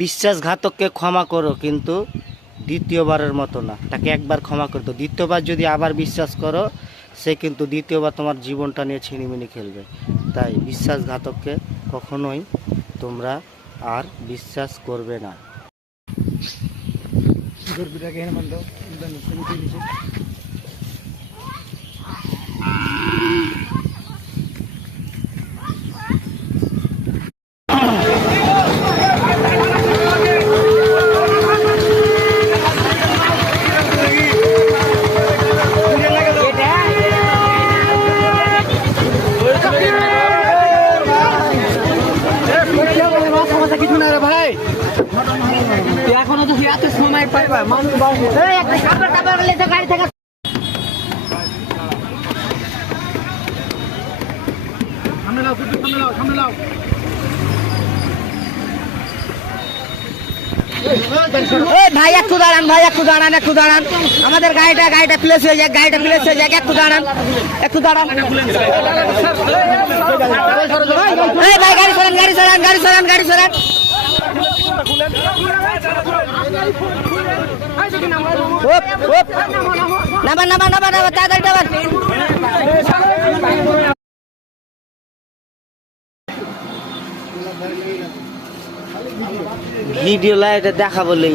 বিশ্বাসঘাতককে ক্ষমা করো, কিন্তু দ্বিতীয়বারের মতো না। তাকে একবার ক্ষমা করতো, দ্বিতীয়বার যদি আবার বিশ্বাস করো, সে কিন্তু দ্বিতীয়বার তোমার জীবনটা নিয়ে ছিনিমিনি খেলবে। তাই বিশ্বাসঘাতককে কখনোই তোমরা আর বিশ্বাস করবে না। এখনো তো এত সময় পাইবা মানুষ গাড়ি থেকে ভাই একটু দাঁড়ান, ভাই একটু দাঁড়ান, একটু দাঁড়ান। আমাদের গাড়িটা প্লেস হয়ে যাক, গাড়িটা প্লেস হয়ে যাক। একটু দাঁড়ান, একটু দাঁড়ান। এই ভাই গাড়ি সরান, গাড়ি সরান, গাড়ি সরান, গাড়ি সরান। নামান, নামান, নামান, নামান, তাড়াতাড়ি নামান। ভিডিও লাইটে দেখা বললে